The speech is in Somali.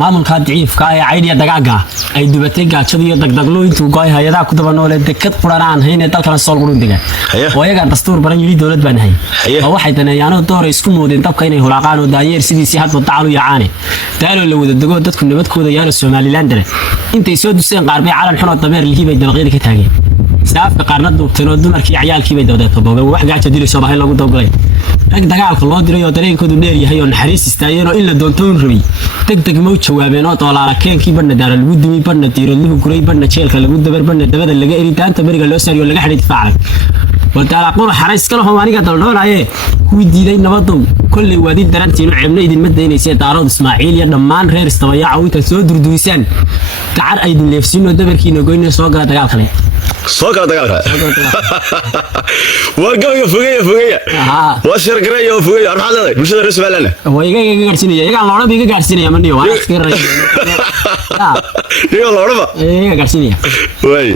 maamulka daciifka ah ee caydiya dagaaga ay dubatay gaajada iyo dagdaglo intuu go'ay hay'adaha ku daba noolay dekad quraan hayne dalkana soo qurun degan oo ayaga dastuur baran yiri dawlad baan hay oo waxay daneeyaan door isku moodeen dabka inay hulaaqaan oo daayeer sidiisii hadba dacalu yacaane daalo la wada dago dadku nabadkooda yaana Soomaaliland intay soo duseen qaar bay calan xuno dameer liibay dalqeed ka taageen saafka qaarna duubteen oo dumarkii ciyaalkii bay dawladda boobay wax gaajo dilay Soomaaliland lagu dawgalay rag dagaalka loo diray oo dareenkoodu dheer yahay oo naxariis istaayeen oo in la doonto in rabi degdeg ma jawaabeen oo doolaara keenkii badna daara lagu dimi badna diiradluhu guray badna jeelka lagu dabar badna dabada laga eri daanta bariga loo saariyo laga xidhay difaacay wadaala qoon xarays kala howaaniga daldhoolaaye kuwii diiday nabadow kulli waadi darantiinu ceebna idin ma daynaysay daarood Ismaaciil iyo dhammaan reer istabayaa inta soo durduisaan gacar ay idin leefsiino dabarkiina goynay soo gala dagaal kale وقوي فوقيه واشر قريه وفوقيه اروح هذا مش درس بالنا ويغا غارسينيا يغا لوره بيغا غارسينيا منيو وانا اسكير يلا لوره غارسينيا وي